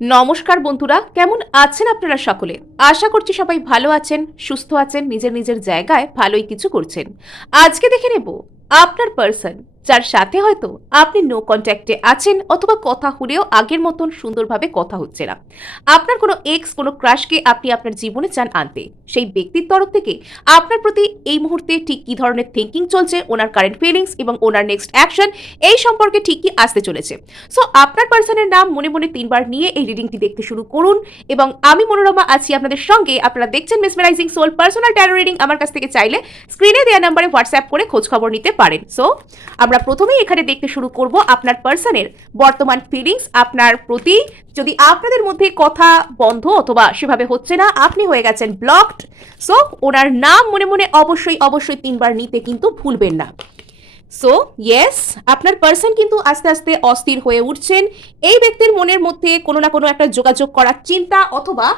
নমস্কার বন্ধুরা, কেমন আছেন আপনারা সকলে? আশা করছি সবাই ভালো আছেন, সুস্থ আছেন, নিজের নিজের জায়গায় ভালোই কিছু করছেন। আজকে দেখে নেব আপনার পার্সন যার সাথে হয়তো আপনি নো কন্ট্যাক্টে আছেন অথবা কথা হলেও আগের মতন সুন্দরভাবে কথা হচ্ছে না। আপনার কোনো এক্স, কোনো ক্রাশকে আপনি আপনার জীবনে চান আনতে। সেই ব্যক্তির তরফ থেকে আপনার প্রতি এই মুহূর্তে ঠিক কী ধরনের থিঙ্কিং চলছে, ওনার কারেন্ট ফিলিংস এবং ওনার নেক্সট অ্যাকশন এই সম্পর্কে ঠিক কি আসতে চলেছে। সো আপনার পার্সনের নাম মনে মনে 3 বার নিয়ে এই রিডিংটি দেখতে শুরু করুন এবং আমি মনোরমা আছি আপনাদের সঙ্গে। আপনারা দেখছেন mesmerising soul personal tarot reading. আমার কাছ থেকে চাইলে স্ক্রিনে দেওয়া নম্বরে হোয়াটসঅ্যাপ করে খোঁজ খবর নিতে পারেন। সো আমরা প্রথমেই এখানে দেখতে শুরু করব আপনার পার্সনের বর্তমান ফিলিংস আপনার প্রতি। যদি আপনাদের মধ্যে কথা বন্ধ অথবা সেভাবে হচ্ছে না, আপনি হয়ে গেছেন ব্লকড, সো ওনার নাম মনে মনে অবশ্যই অবশ্যই 3 বার নিতে কিন্তু ভুলবেন না। সো ইয়েস, আপনার পার্সন কিন্তু আস্তে আস্তে অস্থির হয়ে উঠছেন। এই ব্যক্তির মনের মধ্যে কোনো না কোনো একটা যোগাযোগ করার চিন্তা অথবা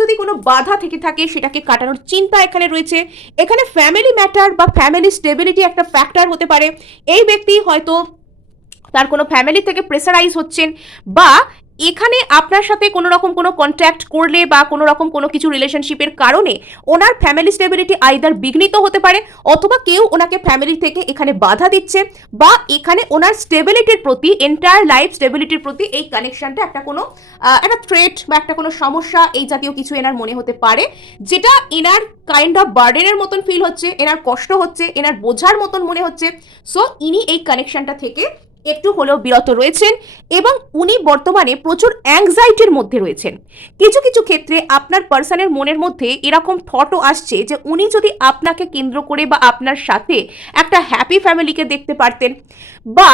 যদি কোনো বাধা থেকে থাকে সেটাকে কাটানোর চিন্তা এখানে রয়েছে। এখানে ফ্যামিলি ম্যাটার বা ফ্যামিলি স্টেবিলিটি একটা ফ্যাক্টর হতে পারে। এই ব্যক্তি হয়তো তার কোনো ফ্যামিলি থেকে প্রেসারাইজ হচ্ছেন, বা এখানে আপনার সাথে কোনো রকম কোনো কন্ট্যাক্ট করলে বা কোনো রকম কোনো কিছু রিলেশনশিপের কারণে ওনার ফ্যামিলি স্টেবিলিটি আইদার বিঘ্নিত হতে পারে, অথবা কেউ ওনাকে ফ্যামিলি থেকে এখানে বাধা দিচ্ছে, বা এখানে ওনার স্টেবিলিটির প্রতি, এন্টায়ার লাইফ স্টেবিলিটির প্রতি এই কানেকশনটা একটা কোনো একটা থ্রেট বা একটা কোনো সমস্যা এই জাতীয় কিছু এনার মনে হতে পারে, যেটা এনার কাইন্ড অফ বার্ডেনের মতন ফিল হচ্ছে, এনার কষ্ট হচ্ছে, এনার বোঝার মতন মনে হচ্ছে। সো ইনি এই কানেকশনটা থেকে একটু হলেও বিরত রয়েছেন এবং উনি বর্তমানে প্রচুর অ্যাংজাইটির মধ্যে রয়েছেন। কিছু কিছু ক্ষেত্রে আপনার পার্সনের মনের মধ্যে এরকম থটও আসছে যে উনি যদি আপনাকে কেন্দ্র করে বা আপনার সাথে একটা হ্যাপি ফ্যামিলিকে দেখতে পারতেন, বা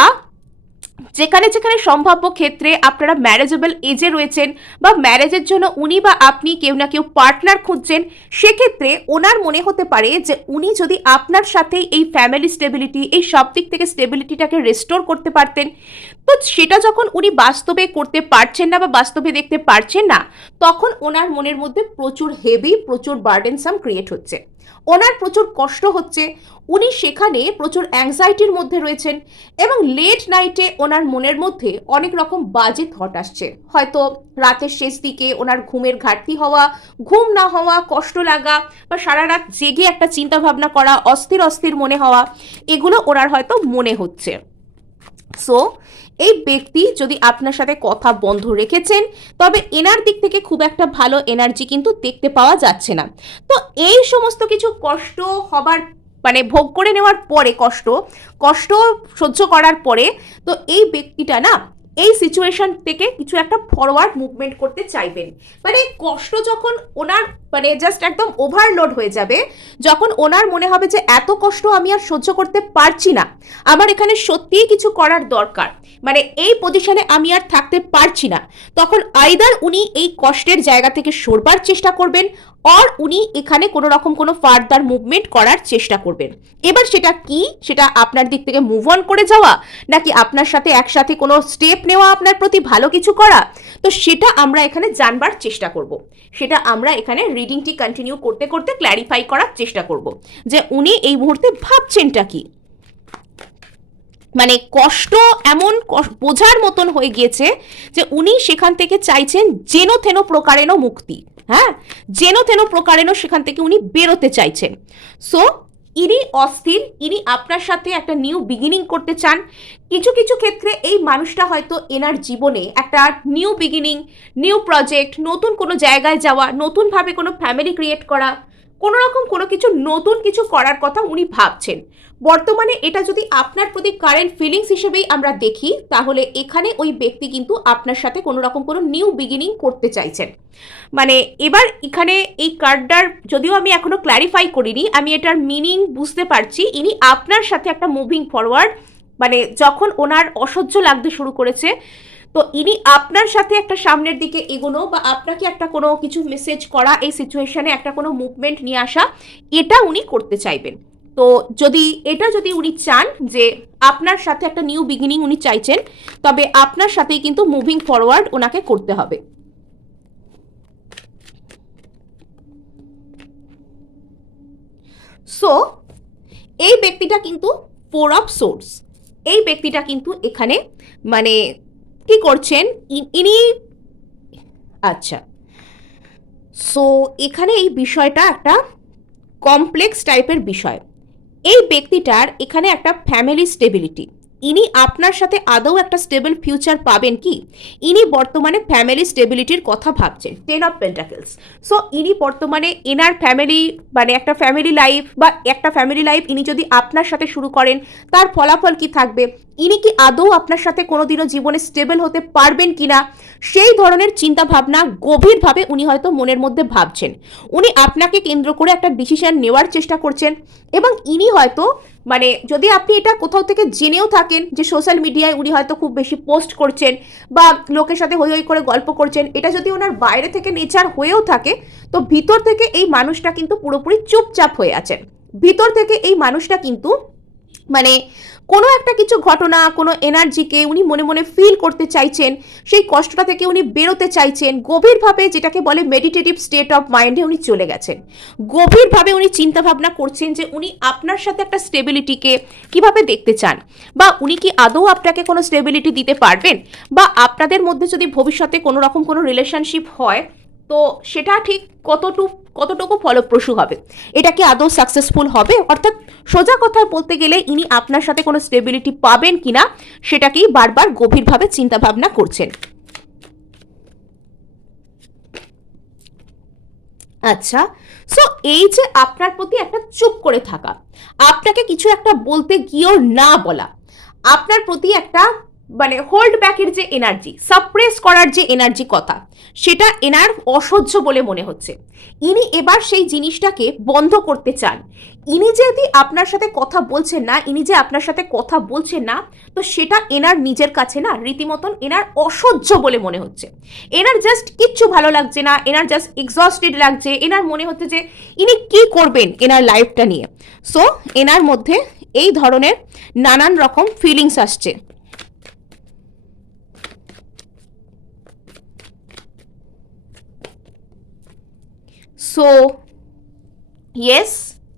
যেখানে যেখানে সম্ভাব্য ক্ষেত্রে আপনারা ম্যারেজেবল এজে রয়েছেন বা ম্যারেজের জন্য উনি বা আপনি কেউ না কেউ পার্টনার খুঁজছেন, সেক্ষেত্রে ওনার মনে হতে পারে যে উনি যদি আপনার সাথে এই ফ্যামিলি স্টেবিলিটি, এই সব দিক থেকে স্টেবিলিটিটাকে রেস্টোর করতে পারতেন, তো সেটা যখন উনি বাস্তবে করতে পারছেন না বা বাস্তবে দেখতে পারছেন না, তখন ওনার মনের মধ্যে প্রচুর হেভি, প্রচুর বার্ডেনসাম ক্রিয়েট হচ্ছে, ওনার প্রচুর কষ্ট হচ্ছে, উনি সেখানে প্রচুর অ্যাংজাইটির মধ্যে রয়েছেন এবং লেট নাইটে ওনার মনের মধ্যে অনেক রকম বাজে থট আসছে। হয়তো রাতের শেষ দিকে ওনার ঘুমের ঘাটতি হওয়া, ঘুম না হওয়া, কষ্ট লাগা, বা সারা রাত জেগে একটা চিন্তা ভাবনা করা, অস্থির অস্থির মনে হওয়া, এগুলো ওনার হয়তো মনে হচ্ছে। সো এই ব্যক্তি যদি আপনার সাথে কথা বন্ধ রেখেছেন, তবে এনার দিক থেকে খুব একটা ভালো এনার্জি কিন্তু দেখতে পাওয়া যাচ্ছে না। তো এই সমস্ত কিছু কষ্ট হবার ভোগ করে নেওয়ার পরে, কষ্ট সহ্য করার পরে, তো এই ব্যক্তিটা না এই সিচুয়েশন থেকে কিছু একটা ফরওয়ার্ড মুভমেন্ট করতে চাইবেন। কষ্ট যখন ওনার জাস্ট একদম ওভারলোড হয়ে যাবে, যখন ওনার মনে হবে যে এত কষ্ট আমি আর সহ্য করতে পারছি না, আমার এখানে সত্যিই কিছু করার দরকার, এই পজিশনে আমি আর থাকতে পারছি না, তখন আইদার উনি এই কষ্টের জায়গা থেকে সরবার চেষ্টা করবেন, অর উনি এখানে কোনো রকম কোনো ফার্দার মুভমেন্ট করার চেষ্টা করবেন। এবার সেটা কি, সেটা আপনার দিক থেকে মুভ অন করে যাওয়া, নাকি আপনার সাথে একসাথে কোনো স্টেপ নেওয়া, আপনার প্রতি ভালো কিছু করা, তো সেটা আমরা এখানে জানবার চেষ্টা করব। সেটা আমরা এখানে রিডিংটি কন্টিনিউ করতে করতে ক্ল্যারিফাই করার চেষ্টা করব যে উনি এই মুহূর্তে ভাবছেনটা কি। কষ্ট এমন বোঝার মতন হয়ে গিয়েছে যে উনি সেখান থেকে চাইছেন যেন থেন প্রকারেণ মুক্তি। হ্যাঁ, যেন থেন প্রকারেণ সেখান থেকে উনি বেরোতে চাইছেন। সো ইনি অস্থির, ইনি আপনার সাথে একটা নিউ বিগিনিং করতে চান। কিছু কিছু ক্ষেত্রে এই মানুষটা হয়তো এনার জীবনে একটা নিউ বিগিনিং, নিউ প্রজেক্ট, নতুন কোনো জায়গায় যাওয়া, নতুনভাবে কোনো ফ্যামিলি ক্রিয়েট করা, কোনো রকম কোনো কিছু নতুন কিছু করার কথা উনি ভাবছেন। বর্তমানে এটা যদি আপনার প্রতি কারেন্ট ফিলিংস হিসেবেই আমরা দেখি, তাহলে এখানে ওই ব্যক্তি কিন্তু আপনার সাথে কোনো রকম কোনো নিউ বিগিনিং করতে চাইছেন। এবার এখানে এই কার্ডটার যদিও আমি এখনো ক্ল্যারিফাই করিনি, আমি এটার মিনিং বুঝতে পারছি। ইনি আপনার সাথে একটা মুভিং ফরওয়ার্ড, যখন ওনার অসহ্য লাগতে শুরু করেছে, তো ইনি আপনার সাথে একটা সামনের দিকে এগোনো বা আপনাকে একটা কোনো কিছু মেসেজ করা, এই সিচুয়েশনে একটা কোনো মুভমেন্ট নিয়ে আসা, এটা উনি করতে চাইবেন। তো যদি উনি চান যে আপনার সাথে একটা নিউ বিগিনিং উনি চাইছেন, তবে আপনার সাথেই কিন্তু মুভিং ফরওয়ার্ড ওনাকে করতে হবে। সো এই ব্যক্তিটা কিন্তু 4 অফ সোর্স, এই ব্যক্তিটা কিন্তু এখানে কি করছেন, ইনি আচ্ছা, সো এখানে এই বিষয়টা একটা কমপ্লেক্স টাইপের বিষয়। এই ব্যক্তিটার এখানে একটা ফ্যামিলি স্টেবিলিটি, ইনি আপনার সাথে আদৌ একটা স্টেবল ফিউচার পাবেন কি, ইনি বর্তমানে ফ্যামিলি স্টেবিলিটির কথা ভাবছেন। 10 অফ পেন্টাকেলস। সো ইনি বর্তমানে এনার ফ্যামিলি, মানে একটা ফ্যামিলি লাইফ বা একটা ফ্যামিলি লাইফ ইনি যদি আপনার সাথে শুরু করেন, তার ফলাফল কি থাকবে, ইনি কি আদৌ আপনার সাথে কোনোদিনও জীবনে স্টেবল হতে পারবেন কিনা, সেই ধরনের চিন্তা ভাবনা গভীরভাবে উনি হয়তো মনের মধ্যে ভাবছেন। উনি আপনাকে কেন্দ্র করে একটা ডিসিশন নেওয়ার চেষ্টা করছেন, এবং ইনি হয়তো, মানে যদি আপনি এটা কোথাও থেকে জেনেও থাকেন যে সোশ্যাল মিডিয়ায় উনি হয়তো খুব বেশি পোস্ট করছেন বা লোকের সাথে হই হই করে গল্প করছেন, এটা যদি ওনার বাইরে থেকে নেচার হয়েও থাকে, তো ভিতর থেকে এই মানুষটা কিন্তু পুরোপুরি চুপচাপ হয়ে আছেন। ভিতর থেকে এই মানুষটা কিন্তু মানে কোনো একটা কিছু ঘটনা, কোনো এনার্জিকে উনি মনে মনে ফিল করতে চাইছেন, সেই কষ্টটা থেকে উনি বেরোতে চাইছেন গভীরভাবে, যেটাকে বলে মেডিটেটিভ স্টেট অফ মাইন্ডে উনি চলে গেছেন। গভীরভাবে উনি চিন্তা ভাবনা করছেন যে উনি আপনার সাথে একটা স্টেবিলিটিকে কিভাবে দেখতে চান, বা উনি কি আদৌ আপনাকে কোনো স্টেবিলিটি দিতে পারবেন, বা আপনাদের মধ্যে যদি ভবিষ্যতে কোনো রকম কোনো রিলেশনশিপ হয়, তো সেটা ঠিক কতটুকু ফলপ্রসূ হবে, এটা কি আদৌ সাকসেসফুল হবে। অর্থাৎ সোজা কথা বলতে গেলে ইনি আপনার সাথে কোনো স্টেবিলিটি পাবেন কিনা সেটাকেই বারবার গভীরভাবে চিন্তা ভাবনা করছেন। আচ্ছা, সো এই যে আপনার প্রতি একটা চুপ করে থাকা, আপনাকে কিছু একটা বলতে গিয়েও না বলা, আপনার প্রতি একটা মানে হোল্ড ব্যাকের যে এনার্জি, সাপ্রেস করার যে এনার্জি কথা, সেটা এনার অসহ্য বলে মনে হচ্ছে। ইনি এবার সেই জিনিসটাকে বন্ধ করতে চান। ইনি যদি আপনার সাথে কথা বলছেন না, ইনি যে আপনার সাথে কথা বলছেন না, তো সেটা এনার নিজের কাছে না রীতিমতন এনার অসহ্য বলে মনে হচ্ছে। এনার জাস্ট কিচ্ছু ভালো লাগছে না, এনার জাস্ট এক্সস্টেড লাগছে, এনার মনে হচ্ছে যে ইনি কি করবেন এনার লাইফটা নিয়ে। সো এনার মধ্যে এই ধরনের নানান রকম ফিলিংস আসছে। সো ইয়েস,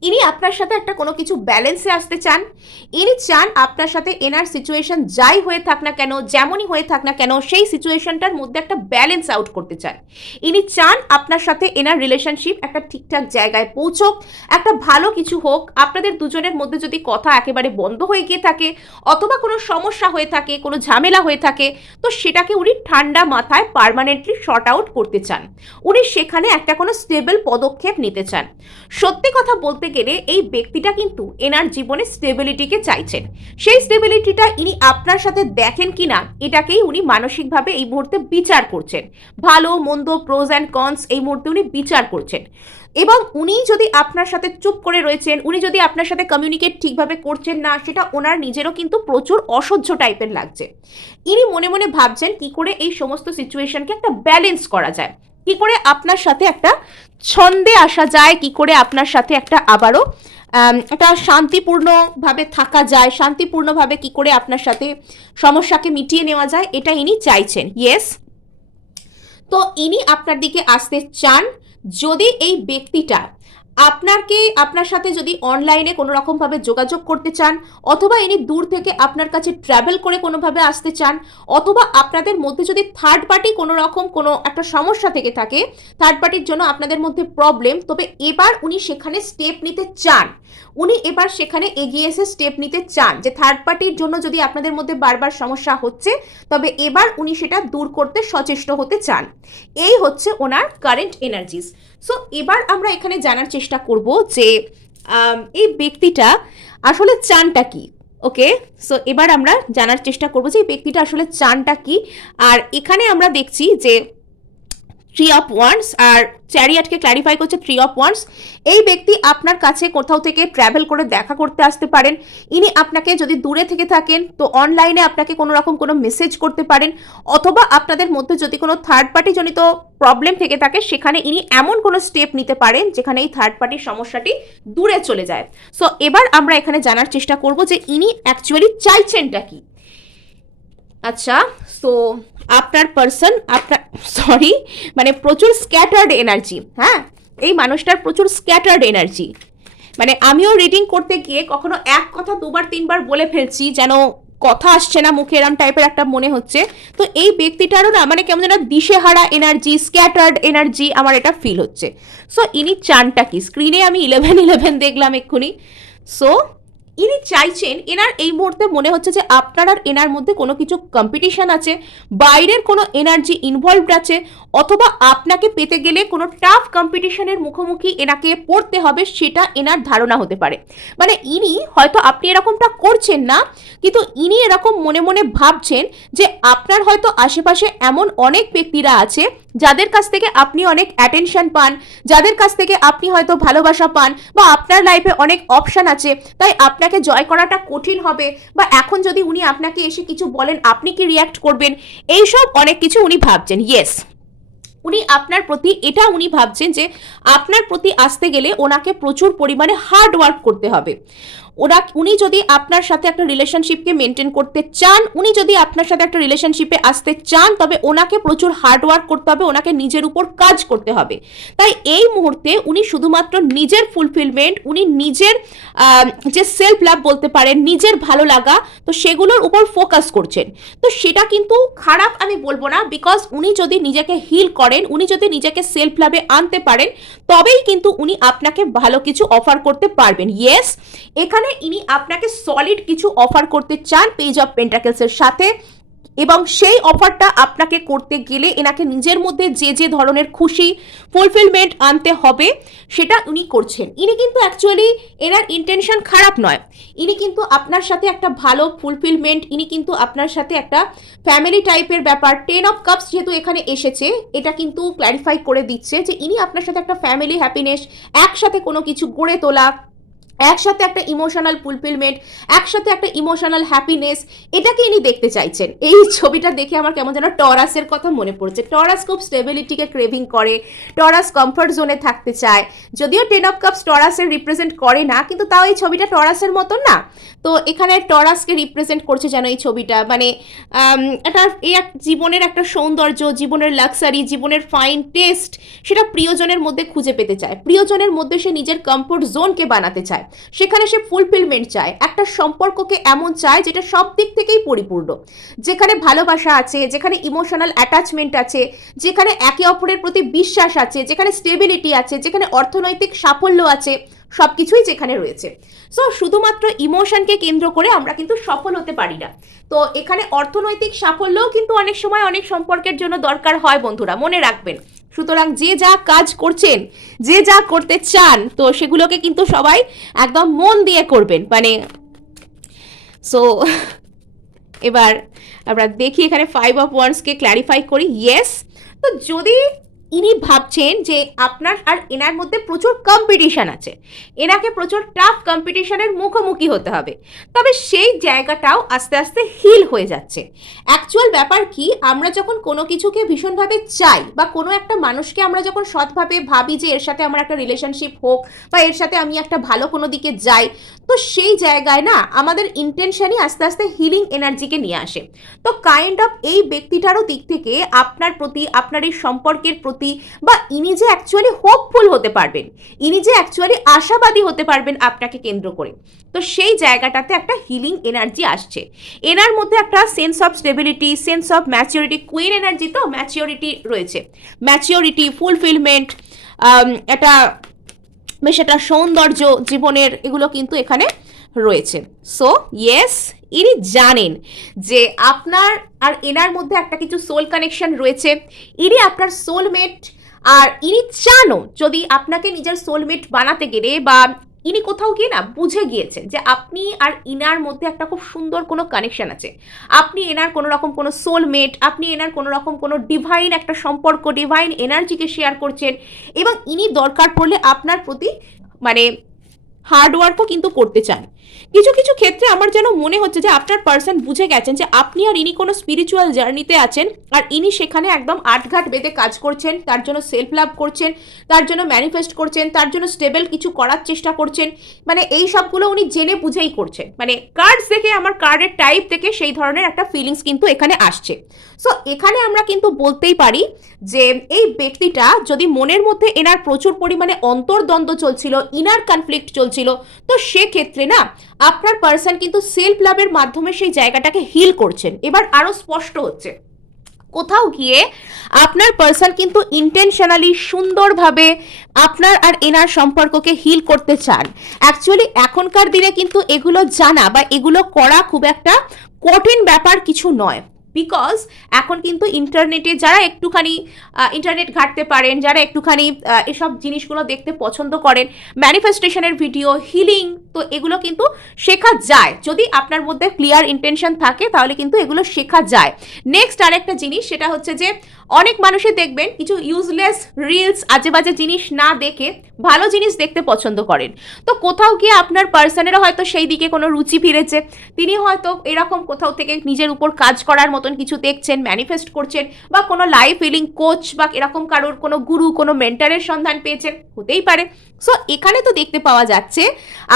ইনি আপনার সাথে একটা কোনো কিছু ব্যালেন্সে আসতে চান। ইনি চান আপনার সাথে এনার সিচুয়েশন যাই হয়ে থাক না কেন, যেমনই হয়ে থাক না কেন, সেই সিচুয়েশনটার মধ্যে একটা ব্যালেন্স আউট করতে চান। ইনি চান আপনার সাথে এনার রিলেশনশিপ একটা ঠিকঠাক জায়গায় পৌঁছক, একটা ভালো কিছু হোক। আপনাদের দুজনের মধ্যে যদি কথা একেবারে বন্ধ হয়ে গিয়ে থাকে, অথবা কোনো সমস্যা হয়ে থাকে, কোনো ঝামেলা হয়ে থাকে, তো সেটাকে উনি ঠান্ডা মাথায় পার্মানেন্টলি শর্ট আউট করতে চান। উনি সেখানে একটা কোনো স্টেবল পদক্ষেপ নিতে চান। সত্যি কথা বলতে গেলে এই ব্যক্তিটা কিন্তু এনার জীবনে স্টেবিলিটিকে চাইছেন। সেই স্টেবিলিটিটা ইনি আপনার সাথে দেখেন কিনা, এটাকেই উনি মানসিকভাবে এই মুহূর্তে বিচার করছেন। ভালো মন্দ, প্রোজ অ্যান্ড কনস এই মুহূর্তে উনি বিচার করছেন। এবং উনি যদি আপনার সাথে চুপ করে রয়েছেন, উনি যদি আপনার সাথে কমিউনিকেট ঠিকভাবে করছেন না, সেটা ওনার নিজেরও কিন্তু প্রচুর অসহ্য টাইপের লাগছে। ইনি মনে মনে ভাবছেন কি করে এই সমস্ত সিচুয়েশনকে একটা ব্যালেন্স করা যায়, কি করে আপনার সাথে একটা ছন্দে আসা যায়, কি করে আপনার সাথে একটা আবারও একটা শান্তিপূর্ণভাবে থাকা যায়, শান্তিপূর্ণভাবে কি করে আপনার সাথে সমস্যাকে মিটিয়ে নেওয়া যায়, এটা ইনি চাইছেন। ইয়েস, তো ইনি আপনার দিকে আসতে চান। যদি এই ব্যক্তিটা আপনার সাথে যদি অনলাইনে কোনো রকমভাবে যোগাযোগ করতে চান, অথবা ইনি দূর থেকে আপনার কাছে ট্রাভেল করে কোনোভাবে আসতে চান, অথবা আপনাদের মধ্যে যদি থার্ড পার্টি কোনো রকম কোনো একটা সমস্যা থেকে থাকে, থার্ড পার্টির জন্য আপনাদের মধ্যে প্রবলেম, তবে এবার উনি সেখানে স্টেপ নিতে চান। উনি এবার সেখানে এগিয়ে এসে স্টেপ নিতে চান যে থার্ড পার্টির জন্য যদি আপনাদের মধ্যে বারবার সমস্যা হচ্ছে, তবে এবার উনি সেটা দূর করতে সচেষ্ট হতে চান। এই হচ্ছে ওনার কারেন্ট এনার্জিস। সো এবার আমরা এখানে জানার চেষ্টা করব যে এই ব্যক্তিটা আসলে চানটা কি। ওকে, সো এবার আমরা জানার চেষ্টা করব যে এই ব্যক্তিটা আসলে চানটা কি। আর এখানে আমরা দেখছি যে 3 অফ ওয়ান্ডস আর চ্যারিয়টকে ক্ল্যারিফাই করছে 3 অফ ওয়ান্ডস। এই ব্যক্তি আপনার কাছে কোথাও থেকে ট্রাভেল করে দেখা করতে আসতে পারেন। ইনি আপনাকে যদি দূরে থেকে থাকেন তো অনলাইনে আপনাকে কোনো রকম কোনো মেসেজ করতে পারেন, অথবা আপনাদের মধ্যে যদি কোনো থার্ড পার্টি জনিত প্রবলেম থেকে থাকে, সেখানে ইনি এমন কোনো স্টেপ নিতে পারেন যেখানে এই থার্ড পার্টির সমস্যাটি দূরে চলে যায়। সো এবার আমরা এখানে জানার চেষ্টা করব যে ইনি অ্যাকচুয়ালি চাইছেনটা কি। আচ্ছা, সো আপনার পার্সন মানে প্রচুর স্ক্যাটার্ড এনার্জি। হ্যাঁ, এই মানুষটার প্রচুর স্ক্যাটার্ড এনার্জি। মানে আমিও রিডিং করতে গিয়ে কখনো এক কথা দুবার তিনবার বলে ফেলছি, যেন কথা আসছে না মুখে, এরম টাইপের একটা মনে হচ্ছে। তো এই ব্যক্তিটারও না মানে কেমন যেন দিশেহারা এনার্জি, স্ক্যাটার্ড এনার্জি আমার এটা ফিল হচ্ছে। সো ইনি চানটা কি, স্ক্রিনে আমি 11 দেখলাম এক্ষুনি। সো ইনি চাইছেন, এনার এই মুহূর্তে মনে হচ্ছে যে আপনার আর এনার মধ্যে কোনো কিছু কম্পিটিশন আছে, বাইরের কোনো এনার্জি ইনভলভড আছে, অথবা আপনাকে পেতে গেলে কোনো টাফ কম্পিটিশনের মুখোমুখি এনাকে পড়তে হবে, সেটা এনার ধারণা হতে পারে। মানে ইনি হয়তো, আপনি এরকমটা করছেন না, কিন্তু ইনি এরকম মনে মনে ভাবছেন যে আপনার হয়তো আশেপাশে এমন অনেক ব্যক্তিরা আছে যাদের কাছ থেকে আপনি অনেক অ্যাটেনশন পান, যাদের কাছ থেকে আপনি হয়তো ভালোবাসা পান, বা আপনার লাইফে অনেক অপশন আছে, তাই আপনাকে জয় করাটা কঠিন হবে, বা এখন যদি উনি আপনাকে এসে কিছু বলেন আপনি কি রিয়্যাক্ট করবেন, এইসব অনেক কিছু উনি ভাবছেন। ইয়েস, উনি আপনার প্রতি এটা উনি ভাবছেন যে আপনার প্রতি আসতে গেলে ওনাকে প্রচুর পরিমাণে হার্ড ওয়ার্ক করতে হবে। উনি যদি আপনার সাথে একটা রিলেশনশিপকে মেনটেন করতে চান, উনি যদি আপনার সাথে একটা রিলেশনশিপে আসতে চান, তবে ওনাকে প্রচুর হার্ড ওয়ার্ক করতে হবে, ওনাকে নিজের উপর কাজ করতে হবে। তাই এই মুহূর্তে উনি শুধুমাত্র নিজের ফুলফিলমেন্ট, উনি নিজের যে সেলফ লাভ বলতে পারেন, নিজের ভালো লাগা, তো সেগুলোর উপর ফোকাস করছেন। তো সেটা কিন্তু খারাপ আমি বলবো না, বিকজ উনি যদি নিজেকে হিল করেন, উনি যদি নিজেকে সেলফ লাভে আনতে পারেন, তবেই কিন্তু উনি আপনাকে ভালো কিছু অফার করতে পারবেন। ইয়েস, এখানে ইনি আপনাকে সলিড কিছু অফার করতে চান পেজ অফ পেন্টাকেলসের সাথে, এবং সেই অফারটা আপনাকে করতে গেলে এনাকে নিজের মধ্যে যে যে ধরনের খুশি, ফুলফিলমেন্ট আনতে হবে, সেটা উনি করছেন। ইনি কিন্তু অ্যাকচুয়ালি এনার ইন্টেনশন খারাপ নয়, ইনি কিন্তু আপনার সাথে একটা ভালো ফুলফিলমেন্ট, ইনি কিন্তু আপনার সাথে একটা ফ্যামিলি টাইপের ব্যাপার, 10 অফ কাপস যেহেতু এখানে এসেছে, এটা কিন্তু ক্ল্যারিফাই করে দিচ্ছে যে ইনি আপনার সাথে একটা ফ্যামিলি হ্যাপিনেস, একসাথে কোনো কিছু গড়ে তোলা, একসাথে একটা ইমোশনাল ফুলফিলমেন্ট, একসাথে একটা ইমোশনাল হ্যাপিনেস, এটাকে ইনি দেখতে চাইছেন। এই ছবিটা দেখে আমার কেমন যেন টরাসের কথা মনে পড়ছে। টরাস খুব স্টেবিলিটিকে ক্রেভিং করে, টরাস কমফর্ট জোনে থাকতে চায়। যদিও 10 অফ কাপস টরাসের রিপ্রেজেন্ট করে না, কিন্তু তাও এই ছবিটা টরাসের মতন না। তো এখানে টরাসকে রিপ্রেজেন্ট করছে যেন এই ছবিটা, মানে একটা এই জীবনের একটা সৌন্দর্য, জীবনের লাক্সারি, জীবনের ফাইন টেস্ট, সেটা প্রিয়জনের মধ্যে খুঁজে পেতে চায়, প্রিয়জনের মধ্যে সে নিজের কমফোর্ট জোনকে বানাতে চায়, সেখানে সে ফুলফিলমেন্ট চায়, একটা সম্পর্ককে এমন চায় যেটা সব দিক থেকেই পরিপূর্ণ, যেখানে ভালোবাসা আছে, যেখানে ইমোশনাল অ্যাটাচমেন্ট আছে, যেখানে একে অপরের প্রতি বিশ্বাস আছে, যেখানে স্টেবিলিটি আছে, যেখানে অর্থনৈতিক সাফল্য আছে, সব কিছুই যেখানে রয়েছে। সো শুধুমাত্র ইমোশনকে কেন্দ্র করে আমরা কিন্তু সফল হতে পারি না। তো এখানে অর্থনৈতিক সাফল্যও কিন্তু অনেক সময় অনেক সম্পর্কের জন্য দরকার হয় বন্ধুরা, মনে রাখবেন। সুতরাং যে যা কাজ করছেন, যে যা করতে চান, তো সেগুলোকে কিন্তু সবাই একদম মন দিয়ে করবেন। মানে সো এবার আমরা দেখি এখানে 5 অফ ওয়ান্ডসকে ক্ল্যারিফাই করি। ইয়েস, তো যদি ইনি ভাবছেন যে আপনার আর এনার মধ্যে প্রচুর কম্পিটিশন আছে, এনাকে প্রচুর টাফ কম্পিটিশনের মুখোমুখি হতে হবে, তবে সেই জায়গাটাও আস্তে আস্তে হিল হয়ে যাচ্ছে। অ্যাকচুয়াল ব্যাপার কি, আমরা যখন কোনো কিছুকে ভীষণভাবে চাই, বা কোনো একটা মানুষকে আমরা যখন সৎভাবে ভাবি যে এর সাথে আমার একটা রিলেশনশিপ হোক, বা এর সাথে আমি একটা ভালো কোনো দিকে যাই, তো সেই জায়গায় না আমাদের ইন্টেনশনই আস্তে আস্তে হিলিং এনার্জিকে নিয়ে আসে। তো কাইন্ড অফ এই ব্যক্তিটারও দিক থেকে আপনার প্রতি, আপনার এই সম্পর্কের প্রতি, বা ইনি যে অ্যাকচুয়ালি হোপফুল হতে পারবেন, ইনি যে অ্যাকচুয়ালি আশাবাদী হতে পারবেন আপনাকে কেন্দ্র করে, তো সেই জায়গাটাতে একটা হিলিং এনার্জি আসছে। এনার মধ্যে একটা sense of stability, sense of maturity, queen energy, তো ম্যাচিওরিটি রয়েছে, ম্যাচিওরিটি, ফুলফিলমেন্ট, এটা বেশ একটা সৌন্দর্য জীবনের, এগুলো কিন্তু এখানে রয়েছে। সো ইয়েস, ইনি জানেন যে আপনার আর এনার মধ্যে একটা কিছু সোল কানেকশন রয়েছে, ইনি আপনার সোলমেট, আর ইনি চানও যদি আপনাকে নিজের সোলমেট বানাতে গেলে, বা ইনি কোথাও গিয়ে না বুঝে গিয়েছেন যে আপনি আর ইনার মধ্যে একটা খুব সুন্দর কোনো কানেকশন আছে, আপনি এনার কোনো রকম কোনো সোলমেট, আপনি এনার কোনো রকম কোনো ডিভাইন একটা সম্পর্ক, ডিভাইন এনার্জিকে শেয়ার করছেন, এবং ইনি দরকার পড়লে আপনার প্রতি মানে হার্ডওয়ার্কও কিন্তু করতে চান। কিছু কিছু ক্ষেত্রে আমার যেন মনে হচ্ছে যে আপনার পার্সন বুঝে গেছেন যে আপনি আর ইনি কোনো স্পিরিচুয়াল জার্নিতে আছেন, আর ইনি সেখানে একদম আটঘাট বেঁধে কাজ করছেন, তার জন্য সেলফ লাভ করছেন, তার জন্য ম্যানিফেস্ট করছেন, তার জন্য স্টেবল কিছু করার চেষ্টা করছেন। মানে এই সবগুলো উনি জেনে বুঝেই করছেন। মানে কার্ডস দেখে, আমার কার্ডের টাইপ থেকে সেই ধরনের একটা ফিলিংস কিন্তু এখানে আসছে। সো এখানে আমরা কিন্তু বলতেই পারি যে এই ব্যক্তিটা যদি মনের মধ্যে এনার প্রচুর পরিমাণে অন্তর্দ্বন্দ্ব চলছিল, ইনার কনফ্লিক্ট চলছিল, চলছিল। তো সেক্ষেত্রে না আপনার পার্সন কিন্তু সেলফ লাভের মাধ্যমে সেই জায়গাটাকে হিল করছেন। এবার আরো স্পষ্ট হচ্ছে, কোথাও গিয়ে আপনার পার্সন কিন্তু ইন্টেনশনালি সুন্দরভাবে আপনার আর এনার সম্পর্ককে হিল করতে চান। অ্যাকচুয়ালি এখনকার দিনে কিন্তু এগুলো জানা বা এগুলো করা খুব একটা কঠিন ব্যাপার কিছু নয়, বিকজ এখন কিন্তু ইন্টারনেটে যারা একটুখানি ইন্টারনেট ঘাঁটতে পারেন, যারা একটুখানি এসব জিনিসগুলো দেখতে পছন্দ করেন, ম্যানিফেস্টেশনের ভিডিও, হিলিং, তো এগুলো কিন্তু শেখা যায়। যদি আপনার মধ্যে ক্লিয়ার ইন্টেনশন থাকে তাহলে কিন্তু এগুলো শেখা যায়। নেক্সট আরেকটা জিনিস, সেটা হচ্ছে যে অনেক মানুষই দেখবেন কিছু ইউজলেস রিলস, আজে বাজে জিনিস না দেখে ভালো জিনিস দেখতে পছন্দ করেন। তো কোথাও গিয়ে আপনার পার্সনেরও হয়তো সেই দিকে কোনো রুচি ফিরেছে, তিনি হয়তো এরকম কোথাও থেকে নিজের উপর কাজ করার মতন কিছু দেখছেন, ম্যানিফেস্ট করছেন, বা কোনো লাইফ হিলিং কোচ বা এরকম কারোর কোনো গুরু, কোনো মেন্টারের সন্ধান পেয়েছেন, হতেই পারে। সো এখানে তো দেখতে পাওয়া যাচ্ছে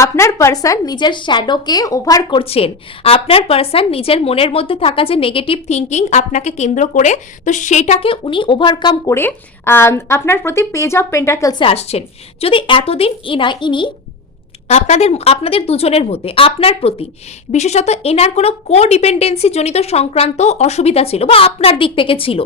আপনার পার্সন নিজের শ্যাডোকে ওভার করছেন। আপনার পার্সন নিজের মনের মধ্যে থাকা যে নেগেটিভ থিঙ্কিং আপনাকে কেন্দ্র করে, তো সেটাকে উনি ওভারকাম করে আপনার প্রতি পেজ অফ পেন্টাকলসে আসছেন। যদি এতদিন ইনি আপনাদের দুজনের মধ্যে আপনার প্রতি বিশেষত এনার কোনো কোডিপেন্ডেন্সি জনিত সংক্রান্ত অসুবিধা ছিল, বা আপনার দিক থেকে ছিল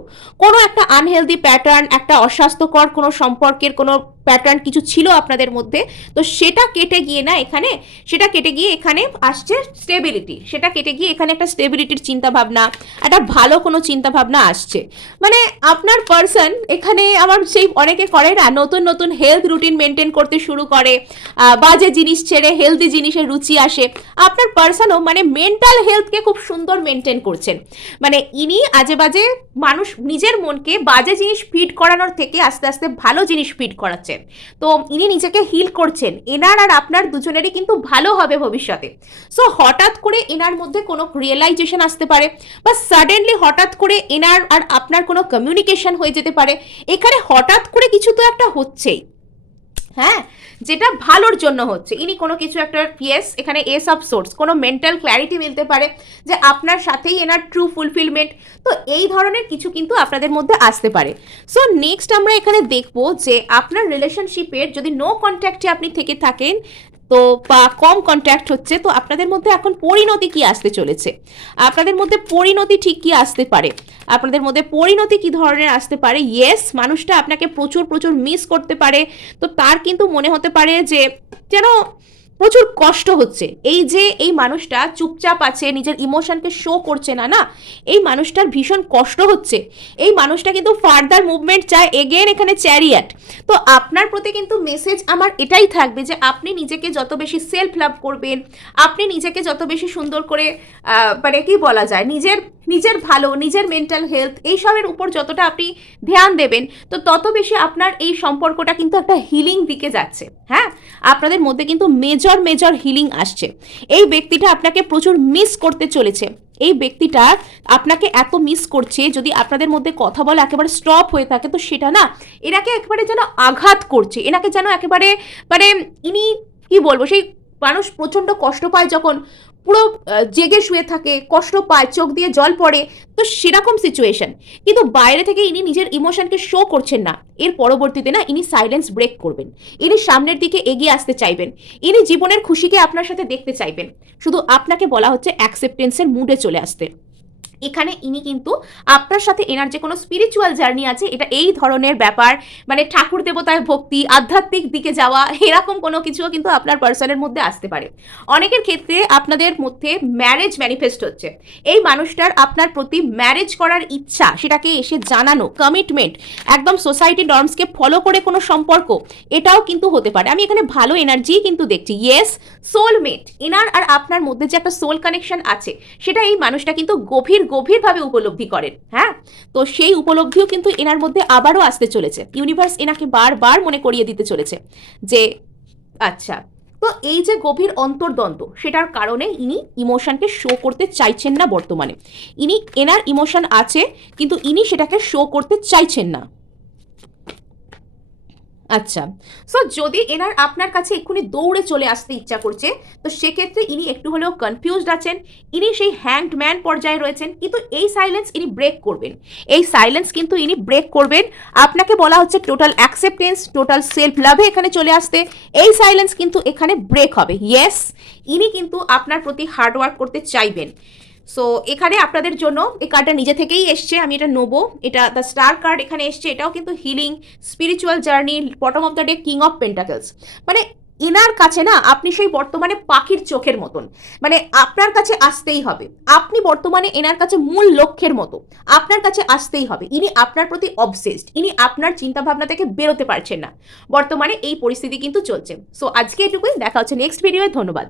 কোনো একটা আনহেলদি প্যাটার্ন, একটা অস্বাস্থ্যকর কোনো সম্পর্কের কোনো প্যাটার্ন কিছু ছিল আপনাদের মধ্যে, তো সেটা কেটে গিয়ে না এখানে, সেটা কেটে গিয়ে এখানে আসছে স্টেবিলিটি। সেটা কেটে গিয়ে এখানে একটা স্টেবিলিটির চিন্তাভাবনা, একটা ভালো কোনো চিন্তাভাবনা আসছে। মানে আপনার পার্সন এখানে, আমার সেই অনেকে করে না, নতুন নতুন হেলথ রুটিন মেনটেন করতে শুরু করে, বাজে জিনিস ছেড়ে হেলদি জিনিসের রুচি আসে। আপনার পার্সনও মানে মেন্টাল হেলথকে খুব সুন্দর মেনটেন করছেন। মানে ইনি আজে বাজে মানুষ নিজের মনকে বাজে জিনিস ফিড করানোর থেকে আস্তে আস্তে ভালো জিনিস ফিড করাচ্ছেন। তো ইনি নিজেকে হিল করছেন। এনার আর আপনার দুজনেরই কিন্তু ভালো হবে ভবিষ্যতে। সো হঠাৎ করে এনার মধ্যে কোনো রিয়েলাইজেশন আসতে পারে, বা সাডেনলি হঠাৎ করে এনার আর আপনার কোনো কমিউনিকেশন হয়ে যেতে পারে। এখানে হঠাৎ করে কিছু তো একটা হচ্ছেই, হ্যাঁ, যেটা ভালোর জন্য হচ্ছে। ইনি কোনো কিছু একটা, ইয়েস, এখানে এস অফ সোর্স, কোনো মেন্টাল ক্ল্যারিটি মিলতে পারে যে আপনার সাথেই এনার ট্রু ফুলফিলমেন্ট। তো এই ধরনের কিছু কিন্তু আপনাদের মধ্যে আসতে পারে। সো নেক্সট আমরা এখানে দেখবো যে আপনার রিলেশনশিপের যদি নো কন্ট্যাক্টে আপনি থেকে থাকেন, তো বা কম কন্ট্যাক্ট হচ্ছে, তো আপনাদের মধ্যে এখন পরিণতি কি আসতে চলেছে, আপনাদের মধ্যে পরিণতি ঠিক কি আসতে পারে, আপনাদের মধ্যে পরিণতি কি ধরনের আসতে পারে। ইয়েস, মানুষটা আপনাকে প্রচুর প্রচুর মিস করতে পারে। তো তার কিন্তু মনে হতে পারে যে যেন প্রচুর কষ্ট হচ্ছে। এই যে এই মানুষটা চুপচাপ আছে, নিজের ইমোশনকে শো করছে না, না, এই মানুষটার ভীষণ কষ্ট হচ্ছে। এই মানুষটা কিন্তু ফার্দার মুভমেন্ট চায়। এগেন এখানে চ্যারিয়াট। তো আপনার প্রতি কিন্তু মেসেজ আমার এটাই থাকবে যে আপনি নিজেকে যত বেশি সেলফ লাভ করবেন, আপনি নিজেকে যত বেশি সুন্দর করে মানে কি বলা যায়, নিজের ভালো, নিজের মেন্টাল হেলথ, এইসবের উপর যতটা আপনি ধ্যান দেবেন, তো তত বেশি আপনার এই সম্পর্কটা কিন্তু একটা হিলিং দিকে যাচ্ছে। হ্যাঁ, আপনাদের মধ্যে কিন্তু মেজর হিলিং আসছে। এই ব্যক্তিটা আপনাকে প্রচুর মিস করতে চলেছে। এই ব্যক্তিটা আপনাকে এত মিস করছে, যদি আপনাদের মধ্যে কথা বলা একেবারে স্টপ হয়ে থাকে, তো সেটা না এনাকে একেবারে যেন আঘাত করছে। এনাকে যেন একেবারে মানে ইনি কি বলবো, সেই মানুষ প্রচণ্ড কষ্ট পায় যখন পুরো জেগে শুয়ে থাকে, কষ্ট পায়, চোখ দিয়ে জল পড়ে, তো সেরকম সিচুয়েশন। কিন্তু বাইরে থেকে ইনি নিজের ইমোশনকে শো করছেন না। এর পরবর্তীতে না ইনি সাইলেন্স ব্রেক করবেন, ইনি সামনের দিকে এগিয়ে আসতে চাইবেন, ইনি জীবনের খুশিকে আপনার সাথে দেখতে চাইবেন। শুধু আপনাকে বলা হচ্ছে অ্যাকসেপ্টেন্সের মুডে চলে আসতে। এখানে ইনি কিন্তু আপনার সাথে এনার যে কোনো স্পিরিচুয়াল জার্নি আছে, এটা এই ধরনের ব্যাপার, মানে ঠাকুর দেবতায় ভক্তি, আধ্যাত্মিক দিকে যাওয়া, এরকম কোনো কিছুও কিন্তু আপনার পার্সনের মধ্যে আসতে পারে। অনেকের ক্ষেত্রে আপনাদের মধ্যে ম্যারেজ ম্যানিফেস্ট হচ্ছে। এই মানুষটার আপনার প্রতি ম্যারেজ করার ইচ্ছা, সেটাকে এসে জানানো, কমিটমেন্ট, একদম সোসাইটি নর্মসকে ফলো করে কোনো সম্পর্ক, এটাও কিন্তু হতে পারে। আমি এখানে ভালো এনার্জি কিন্তু দেখছি। ইয়েস, সোলমেট, এনার আর আপনার মধ্যে যে একটা সোল কানেকশন আছে, সেটা এই মানুষটা কিন্তু গভীরভাবে উপলব্ধি করেন। হ্যাঁ, তো সেই উপলব্ধিও কিন্তু এনার মধ্যে আবারও আসতে চলেছে। ইউনিভার্স এনাকে বারবার মনে করিয়ে দিতে চলেছে যে আচ্ছা, তো এই যে গভীর অন্তর্দ্বন্দ্ব, সেটার কারণে ইনি ইমোশনকে শো করতে চাইছেন না বর্তমানে। এনার ইমোশন আছে, কিন্তু ইনি সেটাকে শো করতে চাইছেন না। আচ্ছা, সো যদি এনার আপনার কাছে এক্ষুনি দৌড়ে চলে আসতে ইচ্ছা করছে, তো সেক্ষেত্রে ইনি একটু হলেও কনফিউজড আছেন। ইনি সেই হ্যাংড ম্যান পর্যায়ে রয়েছেন, কিন্তু এই সাইলেন্স ইনি ব্রেক করবেন। এই সাইলেন্স কিন্তু ইনি ব্রেক করবেন। আপনাকে বলা হচ্ছে টোটাল অ্যাকসেপ্টেন্স, টোটাল সেলফ লাভে এখানে চলে আসতে। এই সাইলেন্স কিন্তু এখানে ব্রেক হবে। ইয়েস, ইনি কিন্তু আপনার প্রতি হার্ডওয়ার্ক করতে চাইবেন। সো এখানে আপনাদের জন্য এই কার্ডটা নিজে থেকেই এসছে, আমি এটা নেবো। এটা দ্য স্টার কার্ড এখানে এসছে, এটাও কিন্তু healing, spiritual journey, bottom of the day king of pentacles. মানে এনার কাছে না আপনি সেই বর্তমানে পাখির চোখের মতন, মানে আপনার কাছে আসতেই হবে। আপনি বর্তমানে এনার কাছে মূল লক্ষ্যের মতো, আপনার কাছে আসতেই হবে। ইনি আপনার প্রতি অবসেসড, ইনি আপনার চিন্তাভাবনা থেকে বেরোতে পারছেন না। বর্তমানে এই পরিস্থিতি কিন্তু চলছে। সো আজকে এটুকুই, দেখা হচ্ছে নেক্সট ভিডিওয়ে। ধন্যবাদ।